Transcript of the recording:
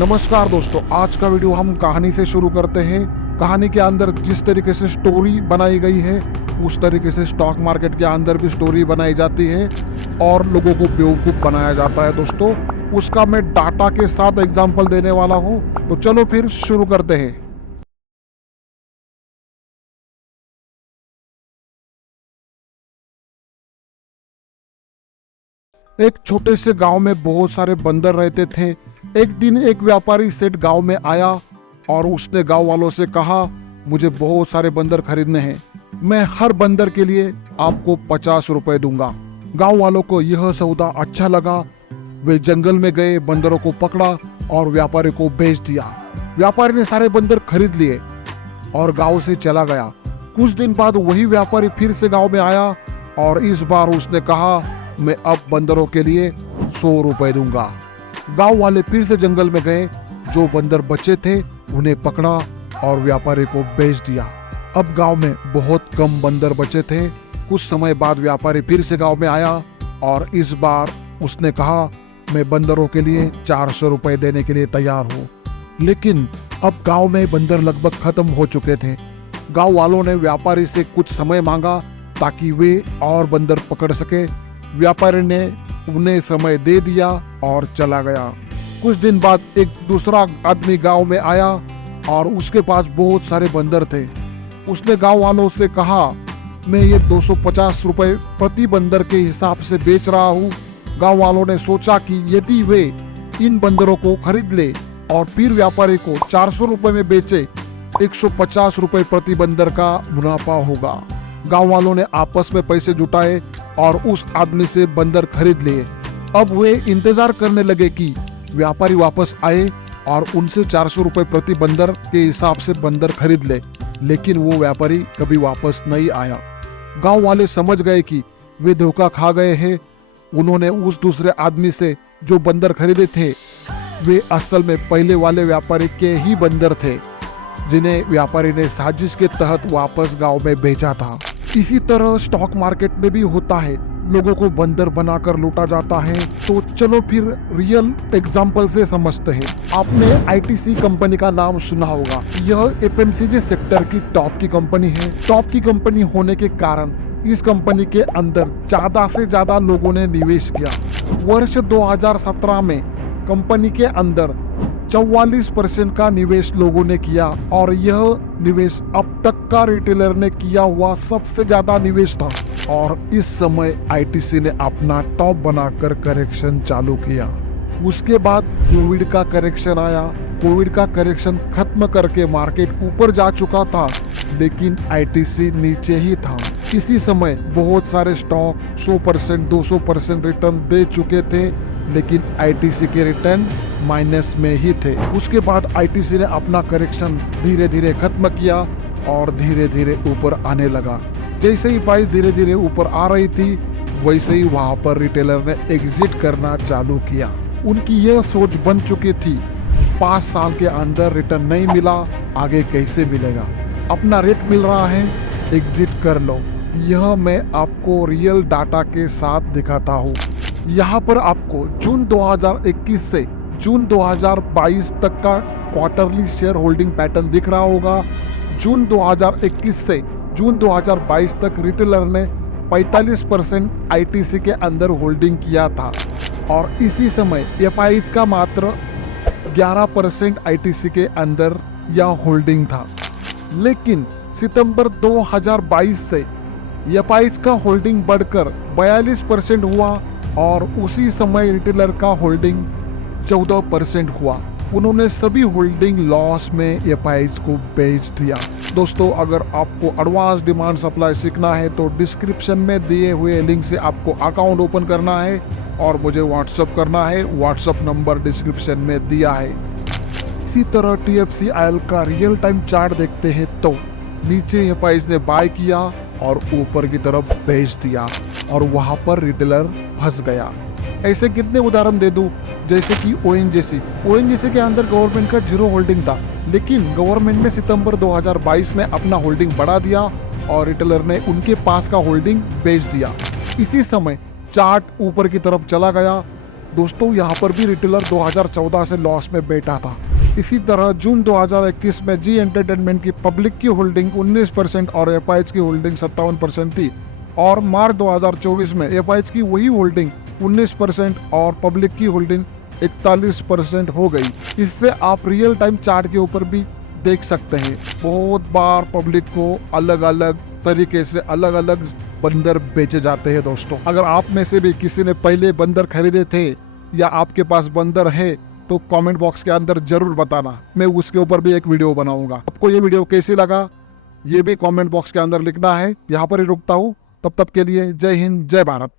नमस्कार दोस्तों, आज का वीडियो हम कहानी से शुरू करते हैं। कहानी के अंदर जिस तरीके से स्टोरी बनाई गई है उस तरीके से स्टॉक मार्केट के अंदर भी स्टोरी बनाई जाती है और लोगों को बेवकूफ़ बनाया जाता है। दोस्तों, उसका मैं डाटा के साथ एग्जांपल देने वाला हूं, तो चलो फिर शुरू करते हैं। एक छोटे से गांव में बहुत सारे बंदर रहते थे। एक दिन एक व्यापारी सेठ गांव में आया और उसने गांव वालों से कहा, मुझे बहुत सारे बंदर खरीदने हैं, मैं हर बंदर के लिए आपको 50 रुपए दूंगा। गांव वालों को यह सौदा अच्छा लगा। वे जंगल में गए, बंदरों को पकड़ा और व्यापारी को बेच दिया। व्यापारी ने सारे बंदर खरीद लिए और गांव से चला गया। कुछ दिन बाद वही व्यापारी फिर से गांव में आया और इस बार उसने कहा, मैं अब बंदरों के लिए 100 रुपए दूंगा। गांव वाले फिर से जंगल में गए, जो बंदर बचे थे उन्हें पकड़ा और व्यापारी को बेच दिया। अब गांव में बहुत कम बंदर बचे थे। कुछ समय बाद व्यापारी फिर से गांव में आया और इस बार उसने कहा, मैं बंदरों के लिए 400 रुपए देने के लिए तैयार हूँ। लेकिन अब गांव में बंदर लगभग खत्म हो चुके थे। गांव वालों ने व्यापारी से कुछ समय मांगा ताकि वे और बंदर पकड़ सके। व्यापारी ने उन्हें समय दे दिया और चला गया। कुछ दिन बाद एक दूसरा आदमी गांव में आया और उसके पास बहुत सारे बंदर थे। उसने गांव वालों से कहा, मैं ये 250 रुपए प्रति बंदर के हिसाब से बेच रहा हूँ। गांव वालों ने सोचा कि यदि वे इन बंदरों को खरीद ले और फिर व्यापारी को 400 रुपए में बेचे, 150 रुपए प्रति बंदर का मुनाफा होगा। गांव वालों ने आपस में पैसे जुटाए और उस आदमी से बंदर खरीद लिए। अब वे इंतजार करने लगे कि व्यापारी वापस आए और उनसे 400 रुपए प्रति बंदर के हिसाब से बंदर खरीद ले, लेकिन वो व्यापारी कभी वापस नहीं आया। गांव वाले समझ गए कि वे धोखा खा गए हैं। उन्होंने उस दूसरे आदमी से जो बंदर खरीदे थे, वे असल में पहले वाले व्यापारी के ही बंदर थे, जिन्हें व्यापारी ने साजिश के तहत वापस गांव में भेजा था। इसी तरह स्टॉक मार्केट में भी होता है, लोगों को बंदर बनाकर लूटा जाता है। तो चलो फिर रियल एग्जाम्पल से समझते हैं। आपने आईटीसी कंपनी का नाम सुना होगा। यह एफएमसीजी सेक्टर की टॉप की कंपनी है। टॉप की कंपनी होने के कारण इस कंपनी के अंदर ज्यादा से ज्यादा लोगों ने निवेश किया। वर्ष 2017 में कंपनी के अंदर 44% का निवेश लोगों ने किया और यह निवेश अब तक का रिटेलर ने किया हुआ सबसे ज्यादा निवेश था। और इस समय आईटीसी ने अपना टॉप बनाकर करेक्शन चालू किया। उसके बाद कोविड का करेक्शन आया। कोविड का करेक्शन खत्म करके मार्केट ऊपर जा चुका था, लेकिन आईटीसी नीचे ही था। इसी समय बहुत सारे स्टॉक 100% 200% रिटर्न दे चुके थे, लेकिन आईटीसी के रिटर्न माइनस में ही थे। उसके बाद आईटीसी ने अपना करेक्शन धीरे धीरे खत्म किया और धीरे धीरे ऊपर आने लगा। जैसे ही प्राइस धीरे धीरे ऊपर आ रही थी, वैसे ही वहां पर रिटेलर ने एग्जिट करना चालू किया। उनकी यह सोच बन चुकी थी, 5 साल के अंदर रिटर्न नहीं मिला, आगे कैसे मिलेगा। अपना रेट मिल रहा है, एग्जिट कर लो। यह मैं आपको रियल डाटा के साथ दिखाता हूँ। यहाँ पर आपको जून 2021 से जून 2022 तक का क्वार्टरली शेयर होल्डिंग पैटर्न दिख रहा होगा। जून 2021 से जून 2022 तक रिटेलर ने 45% आईटीसी के अंदर होल्डिंग किया था और इसी समय एफआईज का मात्र 11% आईटीसी के अंदर या होल्डिंग था। लेकिन सितंबर 2022 से एफआईज का होल्डिंग बढ़कर 42% हुआ और उसी समय रिटेलर का होल्डिंग 14% हुआ। उन्होंने सभी होल्डिंग लॉस में एफआईज को बेच दिया। दोस्तों, अगर आपको एडवांस डिमांड सप्लाई सीखना है तो डिस्क्रिप्शन में दिए हुए लिंक से आपको अकाउंट ओपन करना है और मुझे व्हाट्सअप करना है। व्हाट्सअप नंबर डिस्क्रिप्शन में दिया है। इसी तरह TFCIL का रियल टाइम चार्ट देखते हैं तो नीचे एफआईज ने बाय किया और ऊपर की तरफ बेच दिया और वहां पर रिटेलर फंस गया। ऐसे कितने उदाहरण दे दूं, जैसे कि ओएनजीसी के अंदर गवर्नमेंट का 0 होल्डिंग था, लेकिन गवर्नमेंट ने सितंबर 2022 में अपना होल्डिंग बढ़ा दिया और रिटेलर ने उनके पास का होल्डिंग बेच दिया। इसी समय चार्ट ऊपर की तरफ चला गया दोस्तों यहाँ पर भी रिटेलर 2014 से लॉस में बैठा था। इसी तरह जून 2021 में जी एंटरटेनमेंट की पब्लिक की होल्डिंग 19% और एफआईएच की होल्डिंग 57% थी, और मार्च 2024 में एफआईएच की वही होल्डिंग 19% और पब्लिक की होल्डिंग 41% हो गई। इससे आप रियल टाइम चार्ट के ऊपर भी देख सकते हैं, बहुत बार पब्लिक को अलग अलग तरीके से अलग अलग बंदर बेचे जाते हैं। दोस्तों अगर आप में से भी किसी ने पहले बंदर खरीदे थे या आपके पास बंदर है तो कमेंट बॉक्स के अंदर जरूर बताना, मैं उसके ऊपर भी एक वीडियो बनाऊंगा। आपको ये वीडियो कैसे लगा ये भी कमेंट बॉक्स के अंदर लिखना है। यहाँ पर ही रुकता हूँ, तब तक के लिए जय हिंद जय भारत।